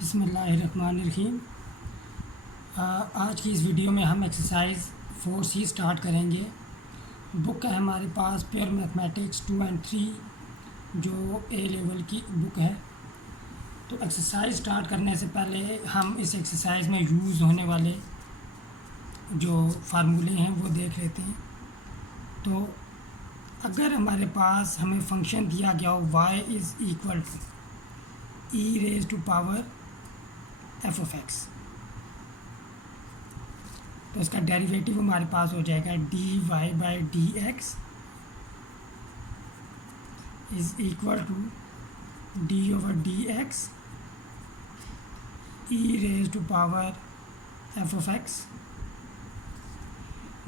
बिस्मिल्लाहिर्रहमानिर्रहीम। आज की इस वीडियो में हम एक्सरसाइज 4C स्टार्ट करेंगे। बुक है हमारे पास प्योर मैथमेटिक्स 2 एंड 3 जो ए लेवल की बुक है। तो एक्सरसाइज स्टार्ट करने से पहले हम इस एक्सरसाइज में यूज़ होने वाले जो फार्मूले हैं वो देख लेते हैं। तो अगर हमारे पास हमें फंक्शन दिया गया हो y is equal to E raise to power F of x, तो इसका डेरिवेटिव हमारे पास हो जाएगा d Y by D x is equal to d over D x e raise to power F of x.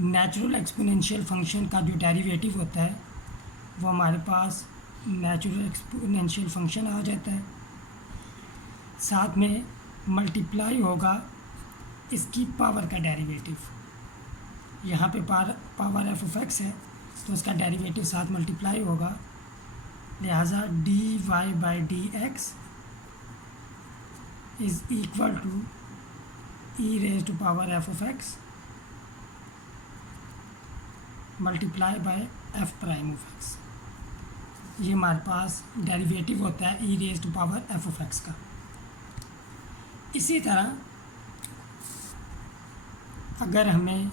Natural exponential function का जो derivative होता है वो हमारे पास नेचुरल एक्सपोनेंशियल फंक्शन आ जाता है, साथ में मल्टीप्लाई होगा इसकी पावर का डेरिवेटिव। यहाँ पे पावर एफ ऑफ एक्स है तो उसका डेरिवेटिव साथ मल्टीप्लाई होगा, लिहाजा D Y by D x is equal to E raise to power F of X multiply by F prime of X. ये हमारे पास डेरिवेटिव होता है ई raise to power F of X का। इसी तरह अगर हमें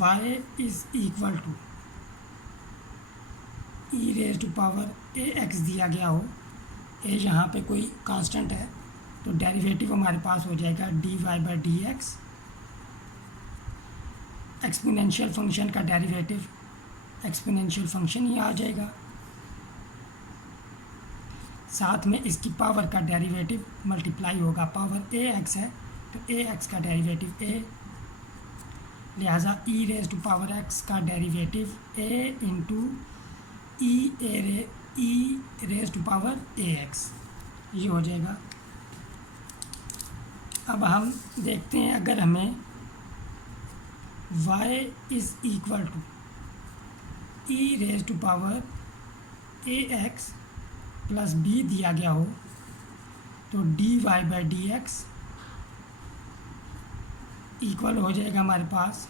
y is equal to E raise to power A X दिया गया हो, ए यहाँ पे कोई कांस्टेंट है तो डेरिवेटिव हमारे पास हो जाएगा d Y by D x. Exponential function का डेरिवेटिव एक्सपोनेंशियल फंक्शन ही आ जाएगा, साथ में इसकी पावर का डेरिवेटिव मल्टीप्लाई होगा। पावर ए एक्स है तो ए एक्स का डेरिवेटिव ए, लिहाजा e raise to power x का derivative a into E raise to power A x, ये हो जाएगा। अब हम देखते हैं अगर हमें y is equal to E raise to power A X plus B दिया गया हो तो D Y by D x equal हो जाएगा हमारे पास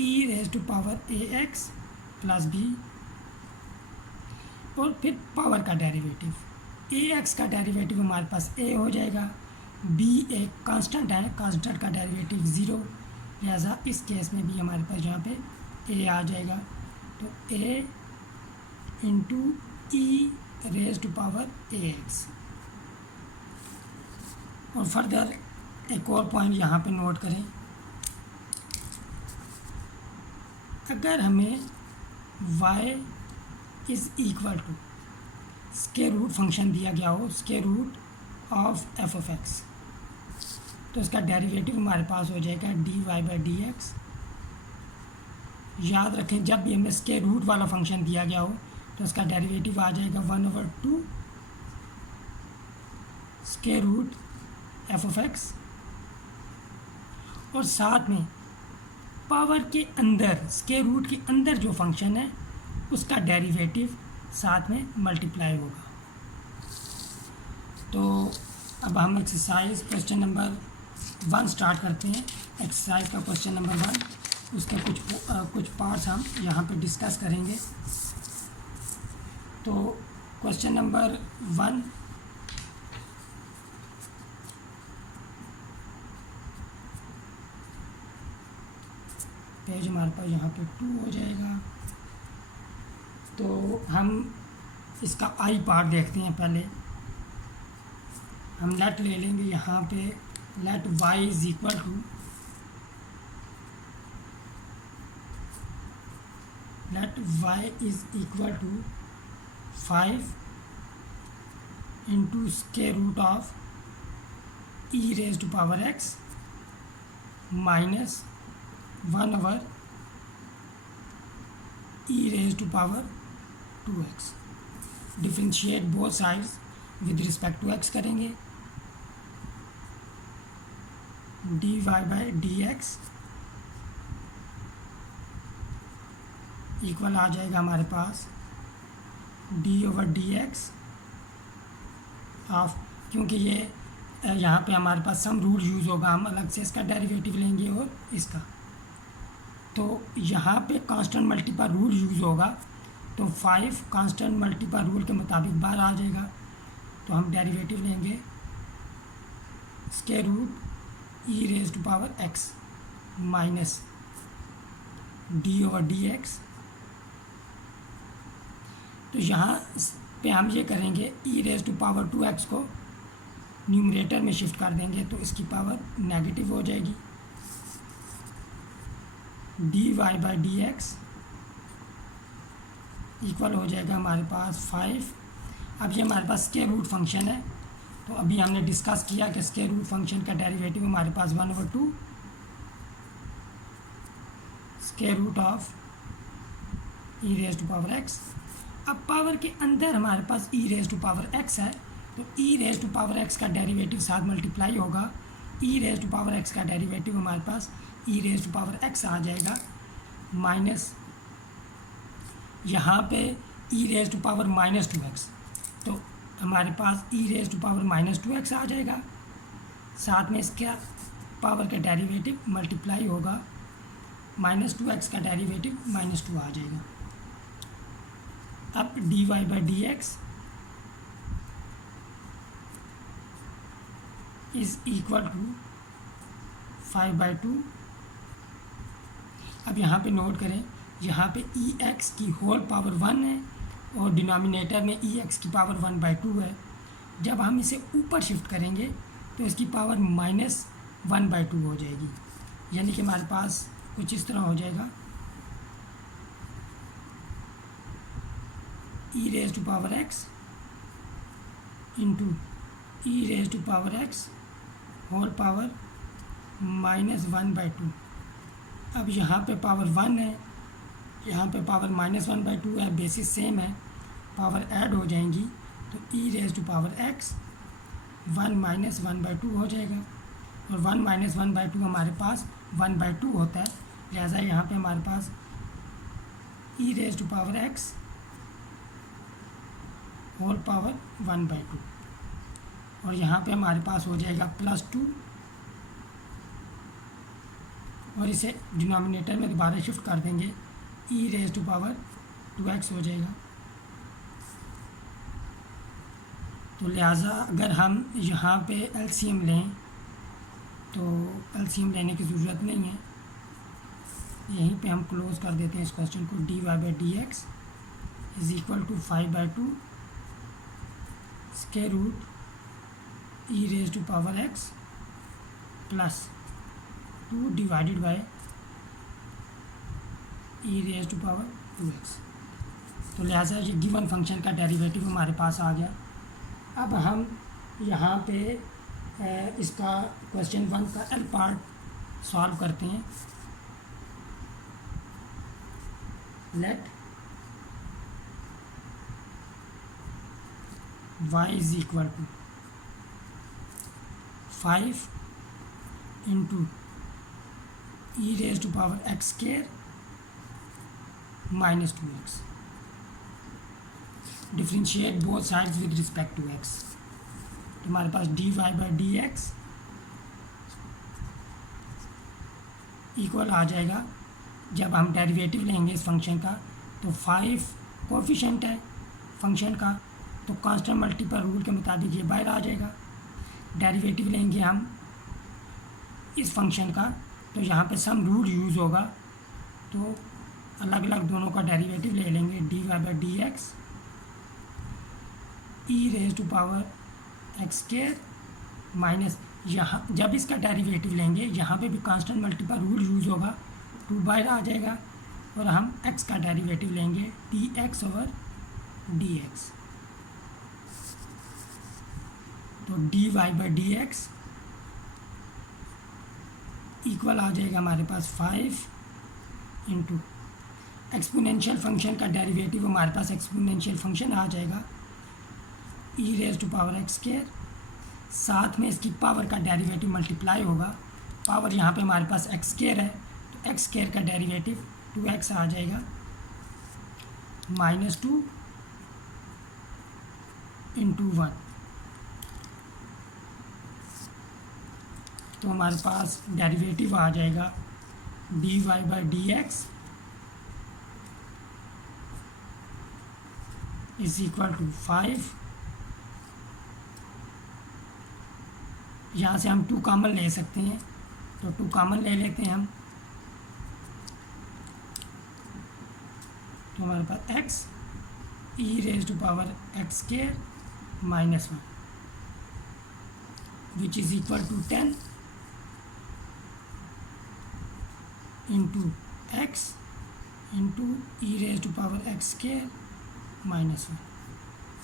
ई raise to power A X plus B और फिर पावर का डेरिवेटिव। ए एक्स का डेरिवेटिव हमारे पास ए हो जाएगा, बी एक कांस्टेंट है, कांस्टेंट का डेरिवेटिव ज़ीरो, लिहाजा इस केस में भी हमारे पास यहाँ पे ए आ जाएगा। तो A into E raise to power A X. और फर्दर एक और पॉइंट यहाँ पे नोट करें, अगर हमें y is equal to square root function दिया गया हो, square root of f of x, तो इसका डेरिवेटिव हमारे पास हो जाएगा d Y by D x. याद रखें जब भी हमें स्क्वायर रूट वाला फंक्शन दिया गया हो तो इसका डेरिवेटिव आ जाएगा 1/2 square root f of x, और साथ में पावर के अंदर स्क्वायर रूट के अंदर जो फंक्शन है उसका डेरिवेटिव साथ में मल्टीप्लाई होगा। तो अब हम एक्सरसाइज क्वेश्चन नंबर 1 स्टार्ट करते हैं। एक्सरसाइज का क्वेश्चन नंबर 1, उसके कुछ पार्ट्स हम यहाँ पे डिस्कस करेंगे। तो क्वेश्चन नंबर 1, पेज हमारे पास यहाँ पे 2 हो जाएगा। तो हम इसका आई पार्ट देखते हैं। पहले हम लेट ले लेंगे, यहाँ पे let y is equal to let y is equal to 5 into square root of E raise to power x minus 1/e raise to power 2x। Differentiate both sides with respect to x करेंगे। D Y by D x equal आ जाएगा हमारे पास D over D x of, क्योंकि ये यहाँ पे हमारे पास सम रूल यूज़ होगा, हम अलग से इसका डेरिवेटिव लेंगे और इसका, तो यहाँ पे कांस्टेंट मल्टीपल रूल यूज़ होगा, तो 5 कांस्टेंट मल्टीपल रूल के मुताबिक बाहर आ जाएगा। तो हम डेरिवेटिव लेंगे square root e raise to power x minus d over D x. तो यहाँ पे हम ये करेंगे ई रेज टू पावर 2x को न्यूमरेटर में शिफ्ट कर देंगे, तो इसकी पावर नेगेटिव हो जाएगी। D Y by D x equal हो जाएगा हमारे पास 5। अब ये हमारे पास स्क्वायर रूट फंक्शन है, तो अभी हमने डिस्कस किया कि स्क्वायर रूट फंक्शन का डेरिवेटिव हमारे पास 1/2 square root of E raise to power x. अब पावर के अंदर हमारे पास ई रेज टू पावर एक्स है, तो e raise to power x का डेरिवेटिव साथ मल्टीप्लाई होगा। E raise to power x का डेरिवेटिव हमारे पास ई रेज टू पावर एक्स आ जाएगा माइनस यहाँ पे ई रेज टू पावर -2x, तो हमारे पास ई रेज टू पावर -2x आ जाएगा। साथ में इसका पावर का डेरिवेटिव मल्टीप्लाई होगा, -2x का डेरिवेटिव -2 आ जाएगा। अब d Y by D x is equal to 5/2। अब यहाँ पे नोट करें, यहाँ पे ई एक्स की होल पावर 1 है और डिनोमिनेटर में ई एक्स की पावर 1/2 है। जब हम इसे ऊपर शिफ्ट करेंगे तो इसकी पावर -1/2 हो जाएगी, यानी कि हमारे पास कुछ इस तरह हो जाएगा, ई raise to power X into E raise to power X whole power -1/2। अब यहाँ पे पावर 1 है, यहाँ पे पावर -1/2 है, बेसिस सेम है, पावर ऐड हो जाएंगी, तो e raise to power x 1 - 1/2 हो जाएगा, और 1 - 1/2 हमारे पास 1/2 होता है, लिहाजा यहाँ पे हमारे पास ई raise to power X whole power 1/2, और यहाँ पे हमारे पास हो जाएगा +2, और इसे डिनोमिनेटर में दोबारा शिफ्ट कर देंगे, ई रेज टू पावर 2x हो जाएगा। तो लिहाजा अगर हम यहाँ पे एलसीएम लें तो एलसीएम लेने की ज़रूरत नहीं है, यहीं पे हम क्लोज़ कर देते हैं इस क्वेश्चन को। D Y by D x is equal to 5/2 square root e raise to power x plus 2 divided by e raise to power 2x। तो लिहाजा ये गिवन फंक्शन का डेरिवेटिव हमारे पास आ गया। अब हम यहाँ पे इसका क्वेश्चन 1 का एल पार्ट सॉल्व करते हैं। Let y is equal to 5 into E raise to power x square -2x। Differentiate both sides with respect to x। तो हमारे पास D Y by D x equal आ जाएगा, जब हम डेरिवेटिव लेंगे इस फंक्शन का, तो 5 कोफिशिएंट है फंक्शन का, तो कांस्टेंट मल्टीपल रूल के मुताबिक ये बाहर आ जाएगा। डेरिवेटिव लेंगे हम इस फंक्शन का, तो यहाँ पे सम रूल यूज़ होगा, तो अलग अलग दोनों का डेरिवेटिव ले लेंगे। D Y by D x e raise to power x square minus, यहाँ जब इसका डेरिवेटिव लेंगे यहाँ पे भी कांस्टेंट मल्टीपल रूल यूज़ होगा, 2 बाहर आ जाएगा, और हम x का डेरिवेटिव लेंगे d x over D x. तो D Y by D x equal आ जाएगा हमारे पास 5 इंटू एक्सपोनेंशियल फंक्शन का डेरिवेटिव हमारे पास एक्सपोनेंशियल फंक्शन आ जाएगा ई raise to power x square, साथ में इसकी पावर का डेरिवेटिव मल्टीप्लाई होगा, पावर यहाँ पे हमारे पास एक्स स्क्वायर है, तो एक्स स्क्वायर का डेरिवेटिव 2x आ जाएगा -2 इंटू 1, तो हमारे पास डेरिवेटिव आ जाएगा dy by D x is equal to 5। यहाँ से हम 2 कॉमन ले सकते हैं, तो 2 कॉमन ले लेते हैं हम, तो हमारे पास x e raise to power x square minus 1 which is equal to 10 into x into E raise to power x square minus 1।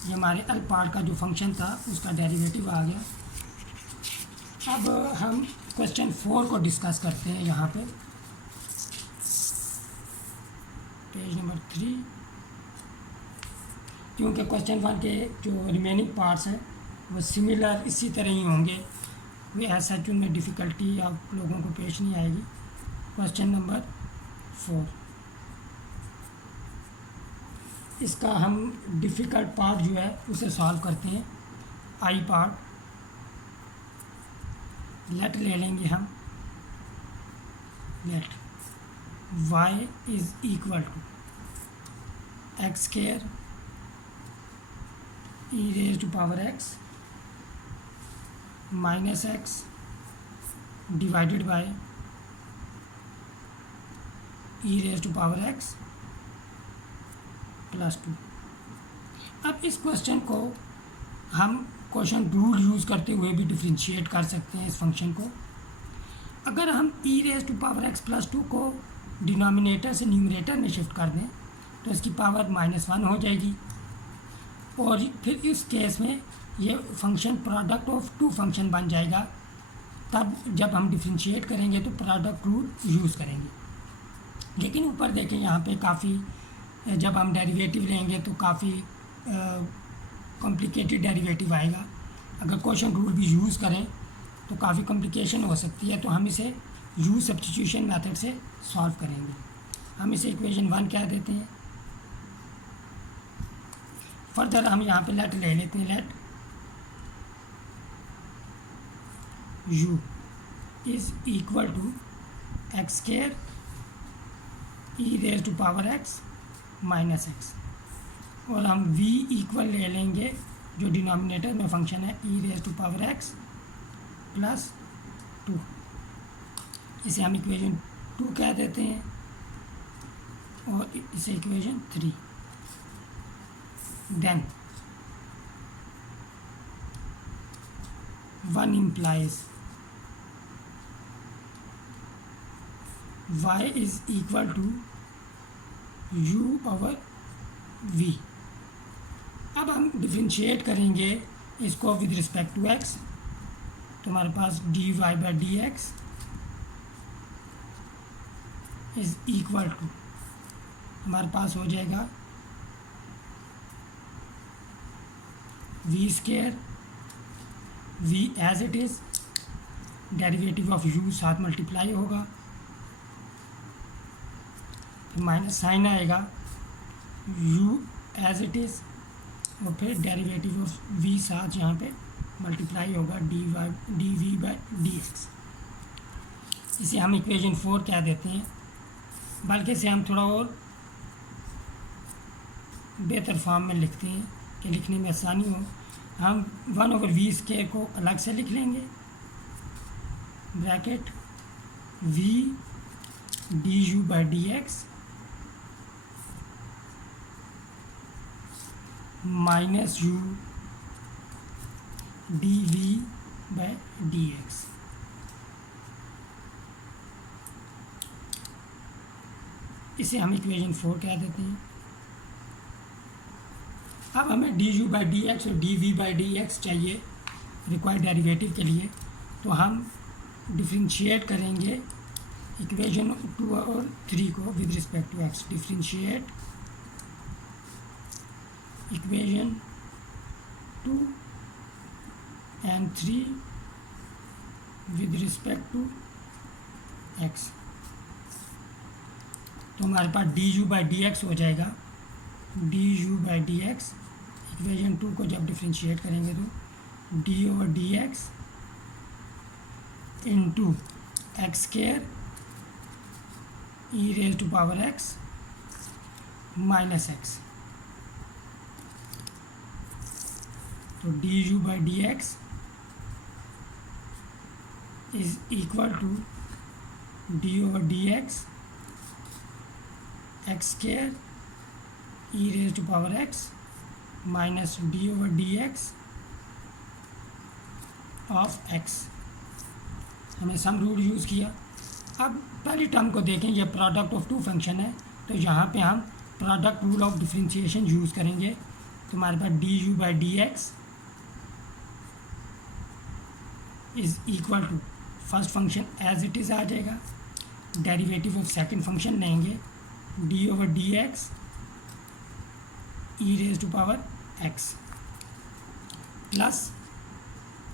ये हमारे अल पार्ट का जो फंक्शन था उसका डेरिवेटिव आ गया। अब हम क्वेश्चन 4 को डिस्कस करते हैं यहाँ पे, पेज नंबर 3। क्योंकि क्वेश्चन 1 के जो रिमेनिंग पार्ट्स हैं वो सिमिलर इसी तरह ही होंगे, वे ऐसा उनमें डिफ़िकल्टी आप लोगों को पेश नहीं आएगी। क्वेश्चन नंबर 4, इसका हम डिफ़िकल्ट पार्ट जो है उसे सॉल्व करते हैं। आई पार्ट लेट ले लेंगे हम, let y is equal to x square e raise to power x minus x divided by e raise to power x plus 2। अब इस क्वेश्चन को हम क्वेश्चन रूल यूज़ करते हुए भी डिफ्रेंशिएट कर सकते हैं इस फंक्शन को। अगर हम e raise to power x plus 2 को डिनोमिनेटर से न्यूमरेटर में शिफ्ट कर दें तो इसकी पावर -1 हो जाएगी, और फिर इस केस में ये फंक्शन प्रोडक्ट ऑफ 2 फंक्शन बन जाएगा। तब जब हम डिफ्रेंशिएट करेंगे तो प्रोडक्ट रूल यूज़ करेंगे। लेकिन ऊपर देखें यहाँ पे काफ़ी, जब हम डेरिवेटिव लेंगे तो काफ़ी कॉम्प्लिकेटेड डेरिवेटिव आएगा। अगर क्वेश्चन रूल भी यूज़ करें तो काफ़ी कॉम्प्लिकेशन हो सकती है, तो हम इसे यूज सब्स्टिट्यूशन मेथड से सॉल्व करेंगे। हम इसे इक्वेशन 1 कह देते हैं। फर्दर हम यहाँ पे लेट ले लेते हैं, let u is equal to x square e raise to power x minus x, और हम v इक्वल ले लेंगे जो डिनोमिनेटर में फंक्शन है ई raise to power x plus 2। इसे हम इक्वेशन 2 कह देते हैं, और इसे equation 3। Then 1 implies y is equal to u power v। अब हम डिफ्रेंशिएट करेंगे इसको विद रिस्पेक्ट टू x, तो हमारे पास dy by D x is equal to, हमारे पास हो जाएगा v square, v as it is, derivative of u साथ मल्टीप्लाई होगा, फिर माइनस साइन आएगा, u एज इट इज़, और फिर डेरिवेटिव ऑफ v साथ यहाँ पे मल्टीप्लाई होगा d v by D x. इसे हम इक्वेशन 4 कह देते हैं, बल्कि इसे हम थोड़ा और बेहतर फॉर्म में लिखते हैं कि लिखने में आसानी हो। हम 1/v स्क्वायर को अलग से लिख लेंगे, bracket v d u by D x minus u d v by D x. इसे हम इक्वेशन 4 कह देते हैं। अब हमें d u by D x और d v by D x चाहिए रिक्वायर्ड डेरिवेटिव के लिए, तो हम डिफ्रेंशिएट करेंगे इक्वेशन 2 और 3 को with respect to x. Differentiate equation 2 and 3 with respect to x, तो हमारे पास d u by D x हो जाएगा। D u by D x equation 2 को जब डिफ्रेंशिएट करेंगे तो d over D x into x square e raise to power x minus x. तो d u by D x is equal to d over D x square e raise to power x minus d over D x of x. हमने सम rule use किया। अब पहली term को देखें, यह product of to function है, तो यहाँ पे हम product rule of differentiation use करेंगे। तो हमारे पास d u by D x is equal to first function as it is आ जाएगा, डेरिवेटिव ऑफ सेकंड फंक्शन लेंगे d over D x e raise to power x plus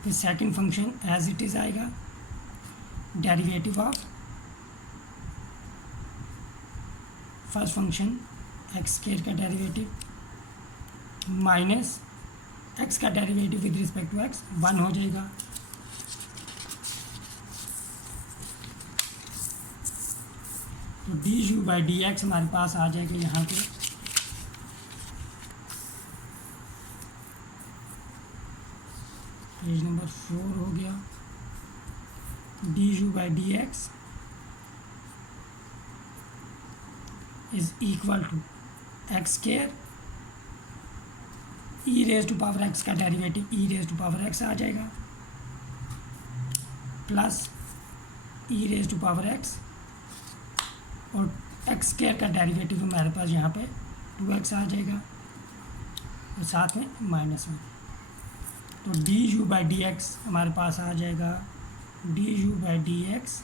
फिर second function as it is आएगा, derivative of first function x square का derivative minus x का derivative with respect to x 1 हो जाएगा। तो d u by D x हमारे पास आ जाएगा यहाँ पे पेज नंबर 4 हो गया। D u by D x is equal to x square e raise to power x का derivative e raise to power x आ जाएगा plus e raise to power x और एक्स स्क्वायर का derivative हमारे पास यहाँ पे 2x आ जाएगा और साथ में -1। तो d u by D x हमारे पास आ जाएगा d u by D x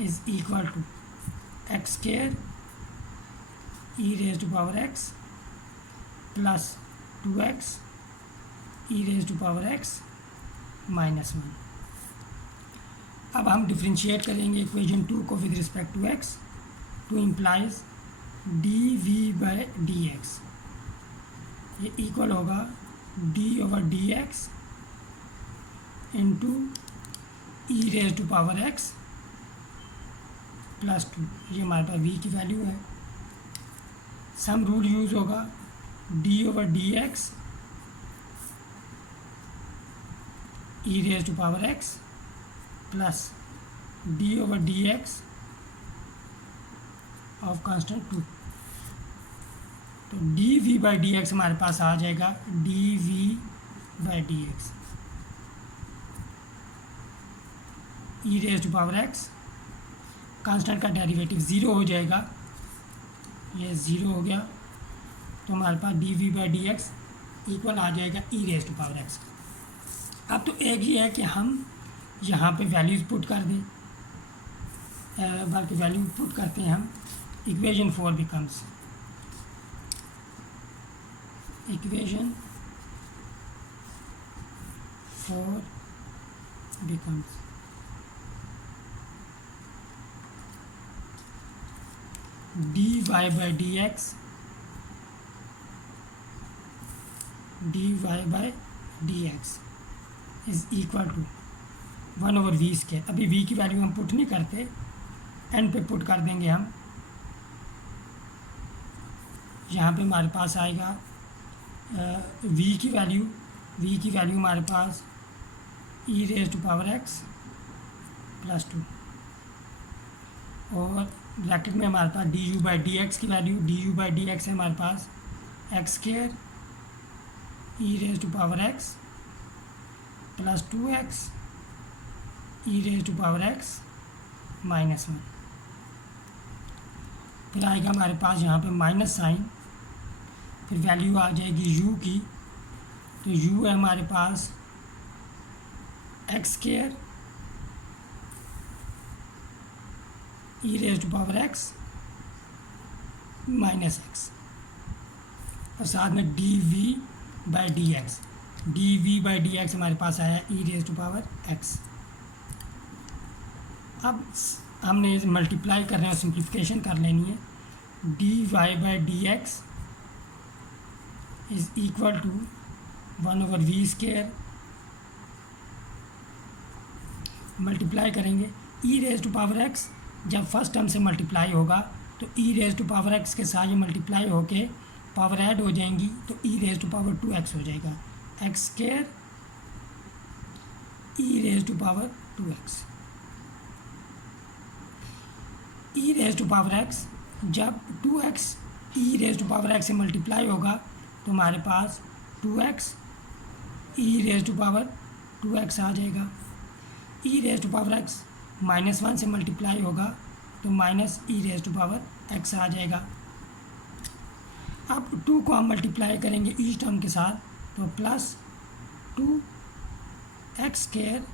is equal to x square e raise to power x plus 2x e raise to power x -1। अब हम डिफ्रेंशिएट करेंगे इक्वेशन 2 को with respect to x. Two implies d v by D x ये equal होगा d over D x into E raise to power x plus 2। ये हमारे पास v की वैल्यू है। सम रूल यूज़ होगा d over D x e raise to power x plus d over D x of constant 2। तो d v by D x हमारे पास आ जाएगा d v by D x e raise to power x, constant का derivative 0 हो जाएगा, ये 0 हो गया। तो हमारे पास d v by D x equal आ जाएगा ई रेज टू पावर एक्स। अब तो एक ही है कि हम यहाँ पे वैल्यूज़ पुट कर दें, बल्कि वैल्यू पुट करते हैं हम। Equation 4 becomes equation 4 becomes dy by dx is equal to 1/v square. अभी v की वैल्यू हम पुट नहीं करते, एंड पे पुट कर देंगे हम। यहाँ पे हमारे पास आएगा v की वैल्यू हमारे पास ई raise to power x plus 2 और ब्रैकेट में हमारे पास d u by D x की value d u by D x है हमारे पास x square e raise to power x plus 2x e raise to power x -1। फिर आएगा हमारे पास यहाँ पे माइनस साइन, फिर वैल्यू आ जाएगी u की। तो u है हमारे पास x square e raise to power x -x और साथ में d v by D x. D v by D x हमारे पास आया e raise to power x. अब हमने मल्टीप्लाई कर रहे हैं, सिंप्लीफिकेशन कर लेनी है। D Y by D x is equal to 1/v square multiply करेंगे e raise to power x जब फर्स्ट टर्म से मल्टीप्लाई होगा तो e raise to power x के साथ ये मल्टीप्लाई होके पावर ऐड हो जाएंगी तो e raise to power 2x हो जाएगा, x square e raise to power 2x। E raise to power x जब 2x e raise to power x से मल्टीप्लाई होगा तो हमारे पास 2x e raise to power 2x आ जाएगा। E raise to power x -1 से मल्टीप्लाई होगा तो minus e raise to power x आ जाएगा। अब 2 को हम मल्टीप्लाई करेंगे इस टर्म के साथ तो plus 2x square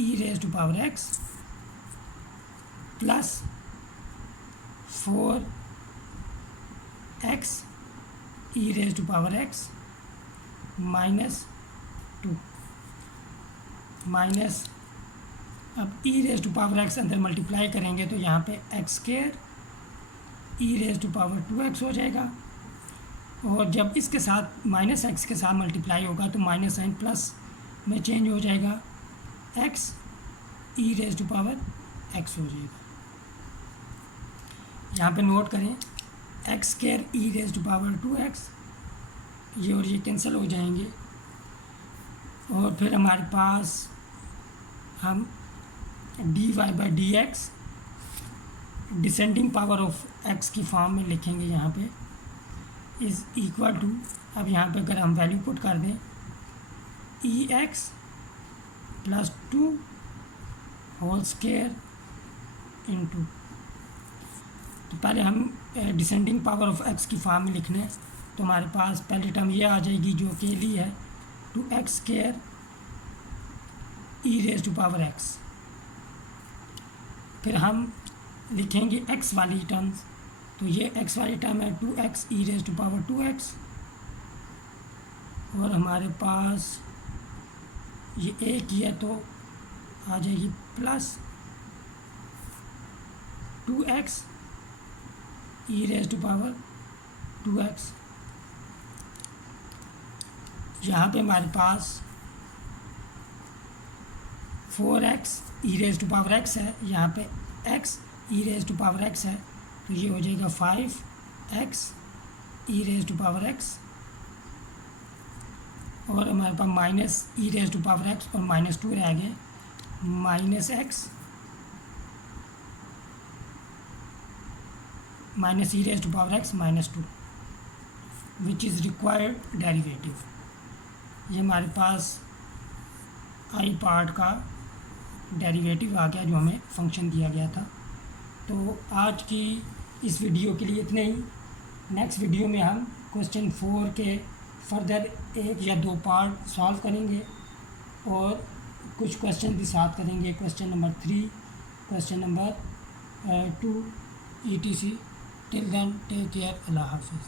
e raise to power x plus 4x e raise to power x -2 minus अब e raise to power x अंदर मल्टीप्लाई करेंगे तो यहाँ पे x square e raise to power 2x हो जाएगा और जब इसके साथ माइनस एक्स के साथ मल्टीप्लाई होगा तो माइनस साइन प्लस में चेंज हो जाएगा, x e raise to power x हो जाएगा। यहाँ पे नोट करें x square e raise to power 2x ये और ये कैंसिल हो जाएंगे और फिर हमारे पास हम d Y by D x descending power of x की फॉर्म में लिखेंगे यहाँ पे इज़ इक्वल टू, अब यहाँ पे अगर हम वैल्यू पुट कर दें e x plus 2 whole square into, तो पहले हम डिसेंडिंग पावर ऑफ एक्स की फॉर्म में लिखना है तो हमारे पास पहली टर्म ये आ जाएगी जो के लिए है 2x square e raise to power x. फिर हम लिखेंगे x वाली टर्म्स तो ये x वाली टर्म है 2x e raise to power 2x और हमारे पास ये एक ही है तो आ जाएगी plus 2x e raise to power 2x। यहाँ पे हमारे पास 4x e raise to power x है, यहाँ पे x e raise to power x है तो ये हो जाएगा 5x e raise to power x और हमारे पास minus e raise to power x और -2 रह गए, minus x minus e raise to power x -2 which is required derivative. ये हमारे पास आई पार्ट का डेरिवेटिव आ गया जो हमें फंक्शन दिया गया था। तो आज की इस वीडियो के लिए इतना ही। नेक्स्ट वीडियो में हम क्वेश्चन 4 के फर्दर 1 या 2 पार्ट सॉल्व करेंगे और कुछ क्वेश्चन भी साथ करेंगे, question number 3, question number 2 etc. Till then take care, अल्लाह हाफिज़।